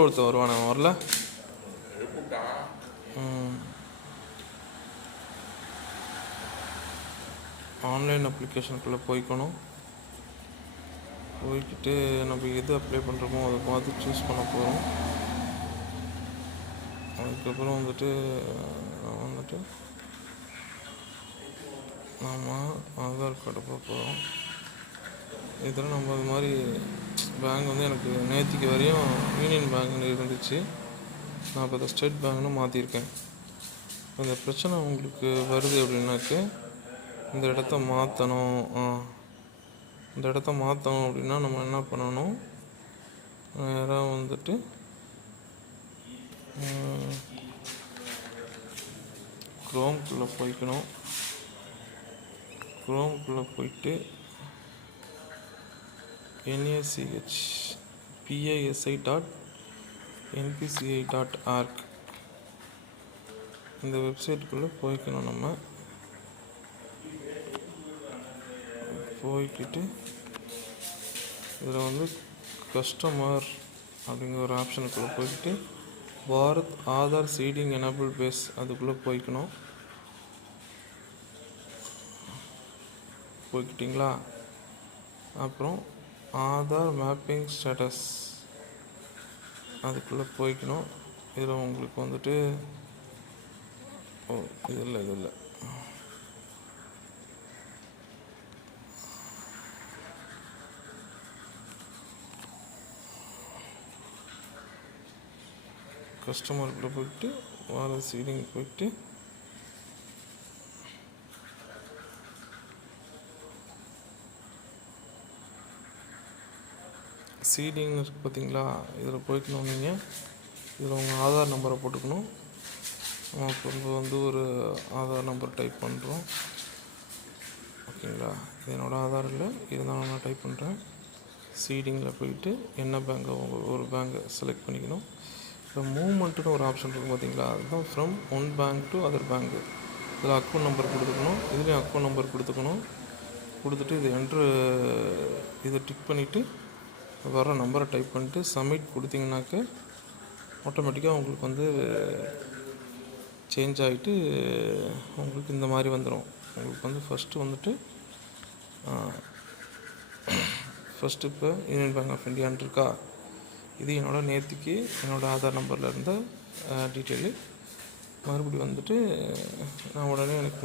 ஒருத்தர் வருவானே வரல. ஆன்லைன் அப்ளிகேஷனுக்குள்ளே போய்க்கணும். போய்கிட்டு நம்ம எது அப்ளை பண்ணுறோமோ அதை பார்த்து சூஸ் பண்ண போகிறோம். அதுக்கப்புறம் வந்துட்டு நம்ம ஆதார் கார்டு போகிறோம். இதில் நம்ம அது மாதிரி பேங்க் வந்து எனக்கு நேற்றுக்கு வரையும் யூனியன் பேங்க்னு இருந்துச்சு. நான் இப்போ இந்த ஸ்டேட் பேங்க்னு மாற்றிருக்கேன். இந்த பிரச்சனை உங்களுக்கு வருது அப்படின்னாக்க இந்த இடத்த மாற்றணும். அப்படின்னா நம்ம என்ன பண்ணணும், நேராக வந்துட்டு குரோம்குள்ளே போய்க்கணும். குரோம்குள்ளே போயிட்டு NACHPISI.NPCI.org இந்த வெப்சைட்டுக்குள்ளே போய்க்கணும். நம்ம போய்கிட்டு இதில் வந்து கஸ்டமர் அப்படிங்கிற ஒரு ஆப்ஷனுக்குள்ளே போய்கிட்டு Bharat Aadhaar seeding enable base அதுக்குள்ளே போய்க்கிட்டிங்களா? அப்புறம் ஆதார் மேப்பிங் ஸ்டேட்டஸ் அதுக்குள்ளே போய்க்கணும். இதில் உங்களுக்கு வந்துட்டு இது இல்லை கஸ்டமருக்குள்ளே போய்ட்டு பாரத் சீடிங் போய்ட்டு சீடிங்னு இருக்குது பார்த்தீங்களா? இதில் போய்க்கணும். நீங்கள் இதில் உங்கள் ஆதார் நம்பரை போட்டுக்கணும். இப்போ வந்து ஒரு ஆதார் நம்பர் டைப் பண்ணுறோம். ஓகேங்களா? இது என்னோடய ஆதார் இல்லை, இருந்தாலும் நான் டைப் பண்ணுறேன். சீடிங்கில் போயிட்டு என்ன பேங்க்கை ஒரு பேங்கை செலக்ட் பண்ணிக்கணும். இப்போ மூவ்மெண்ட்டுன்னு ஒரு ஆப்ஷன் இருக்குது பார்த்தீங்களா? அதுதான் from one bank to other பேங்க்கு. இதில் அக்கௌண்ட் நம்பர் கொடுத்துக்கணும். இதுலேயும் அக்கௌண்ட் நம்பர் கொடுத்துட்டு இதை டிக் பண்ணிவிட்டு வர நம்பரை டைப் பண்ணிட்டு சப்மிட் கொடுத்தீங்கன்னாக்க ஆட்டோமேட்டிக்காக உங்களுக்கு வந்து சேஞ்ச் ஆகிட்டு உங்களுக்கு இந்த மாதிரி வந்துடும். உங்களுக்கு வந்து ஃபஸ்ட்டு இப்போ யூனியன் பேங்க் ஆஃப் இந்தியான்னு இருக்கா? இது நேற்றுக்கு என்னோடய ஆதார் நம்பரில் இருந்த டீட்டெயிலு. மறுபடியும் வந்துட்டு நான் உடனே எனக்கு